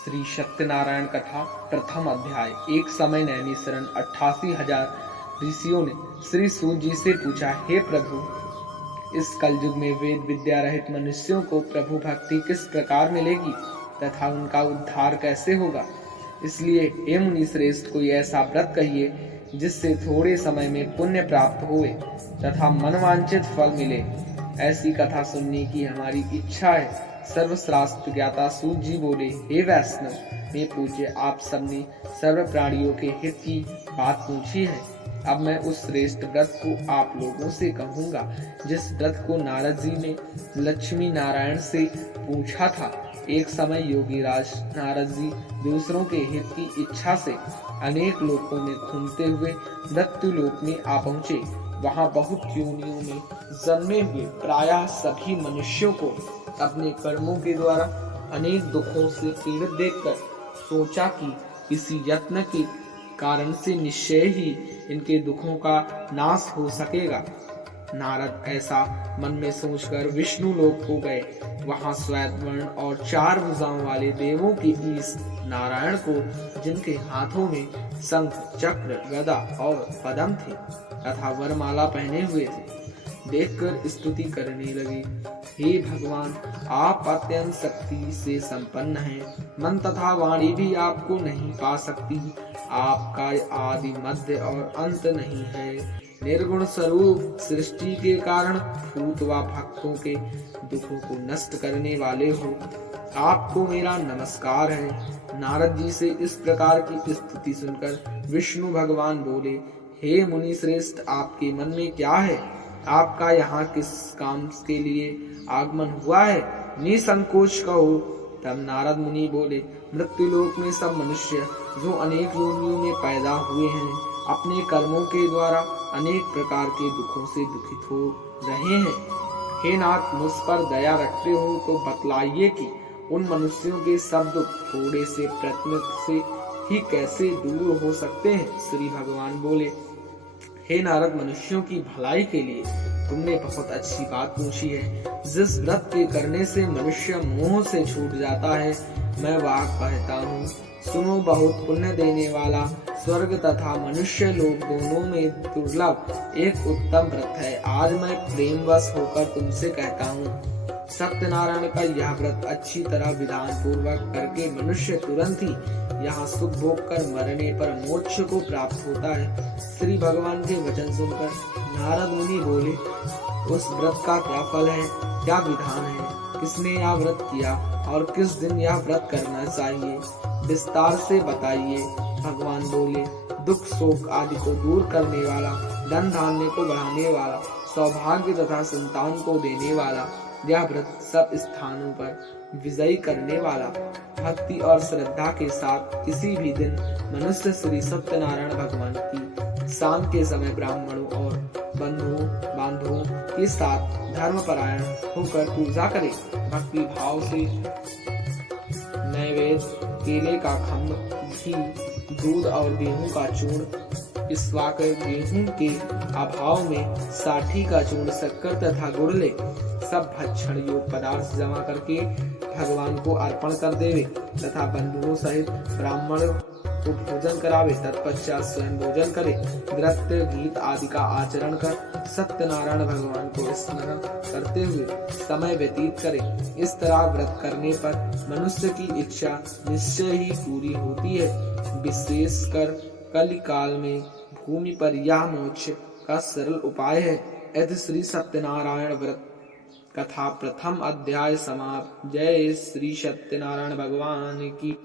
श्री सत्यनारायण कथा प्रथम अध्याय। एक समय नैमिषारण्य 88,000 ऋषियों ने श्री सूत जी से पूछा, हे प्रभु, इस कलयुग में वेद विद्या रहित मनुष्यों को प्रभु भक्ति किस प्रकार मिलेगी तथा उनका उद्धार कैसे होगा। इसलिए हे मुनि श्रेष्ठ, कोई ऐसा व्रत कहिए जिससे थोड़े समय में पुण्य प्राप्त होए तथा मनवांछित फल मिले। ऐसी कथा सुनने की हमारी इच्छा है। सर्वशास्त्र ज्ञाता सूत जी बोले, हे वैष्णव, मैं पूज्य, आप सबने सर्व प्राणियों के हित की बात पूछी है। अब मैं उस श्रेष्ठ व्रत को आप लोगों से कहूंगा जिस व्रत को नारद जी ने लक्ष्मी नारायण से पूछा था। एक समय योगी राज नारद जी दूसरों के हित की इच्छा से अनेक लोकों में घूमते हुए मृत्यु लोक में आ पहुंचे। वहां बहुत योनियों में जन्मे हुए प्रायः सभी मनुष्यों को अपने कर्मों के द्वारा अनेक दुखों से पीड़ित देखकर सोचा कि किसी यत्न के कारण से निश्चय ही इनके दुखों का नाश हो सकेगा। नारद ऐसा मन में सोचकर विष्णु लोक को गए। वहां श्वेत वर्ण और 4 भुजाओं वाले देवों के ईश नारायण को, जिनके हाथों में शंख, चक्र, गदा और पद्म थे तथा वरमाला पहने हुए थे, देखकर स्तुति करने लगे। हे भगवान, आप अत्यंत शक्ति से संपन्न हैं। मन तथा वाणी भी आपको नहीं पा सकती। आपका आदि मध्य और अंत नहीं है। निर्गुण स्वरूप सृष्टि के कारण भूत व भक्तों के दुखों को नष्ट करने वाले हो। आपको मेरा नमस्कार है। नारद जी से इस प्रकार की स्तुति सुनकर विष्णु भगवान बोले, हे मुनि श्रेष्ठ, आपके मन में क्या है? आपका यहाँ किस काम के लिए आगमन हुआ है? निसंकोच कहो। तब नारद मुनि बोले, मृत्युलोक में सब मनुष्य जो अनेक योनियों में पैदा हुए हैं, अपने कर्मों के द्वारा अनेक प्रकार के दुखों से दुखित हो रहे हैं। हे नाथ, मुझ पर दया रखते हो तो बतलाइए कि उन मनुष्यों के सब दुख थोड़े से प्रयत्न से ही कैसे दूर हो सकते हैं। श्री भगवान बोले, हे नारद, मनुष्यों की भलाई के लिए तुमने बहुत अच्छी बात पूछी है। जिस व्रत के करने से मनुष्य मोह से छूट जाता है, मैं वह कहता हूँ, सुनो। बहुत पुण्य देने वाला, स्वर्ग तथा मनुष्य लोक दोनों में दुर्लभ एक उत्तम व्रत है। आज मैं प्रेमवश होकर तुमसे कहता हूँ, सत्यनारायण का यह व्रत अच्छी तरह विधान पूर्वक करके मनुष्य तुरंत ही यहाँ सुख भोग कर मरने पर मोक्ष को प्राप्त होता है। श्री भगवान के वचन सुनकर नारद मुनि बोले, उस व्रत का क्या फल है, क्या विधान है, किसने यह व्रत किया और किस दिन यह व्रत करना चाहिए, विस्तार से बताइए। भगवान बोले, दुख शोक आदि को दूर करने वाला, धन धान्य को बढ़ाने वाला, सौभाग्य तथा संतान को देने वाला, यह व्रत सब स्थानों पर विजयी करने वाला, भक्ति और श्रद्धा के साथ किसी भी दिन मनुष्य श्री सत्यनारायण भगवान की शाम के समय ब्राह्मणों और बंधुओं बांधवों के साथ धर्मपरायण होकर पूजा करे। भक्ति भाव से नैवेद्य, केले का खम्भ, घी, दूध और गेहूं का चूर्ण, इस्वाकर गेहूं के अभाव में साठी का चूर्ण, शक्कर तथा गुड़ ले। सब भक्षण योग पदार्थ जमा करके भगवान को अर्पण कर देवे तथा बंधुओं सहित ब्राह्मण को भोजन करावे। तत्पश्चात स्वयं भोजन करे। नृत्य गीत आदि का आचरण कर सत्यनारायण भगवान को स्मरण करते हुए समय व्यतीत करे। इस तरह व्रत करने पर मनुष्य की इच्छा निश्चय ही पूरी होती है। विशेषकर कलिकाल में भूमि पर यह मोक्ष का सरल उपाय है। यदि श्री सत्यनारायण व्रत कथा प्रथम अध्याय समाप्त। जय श्री सत्यनारायण भगवान की।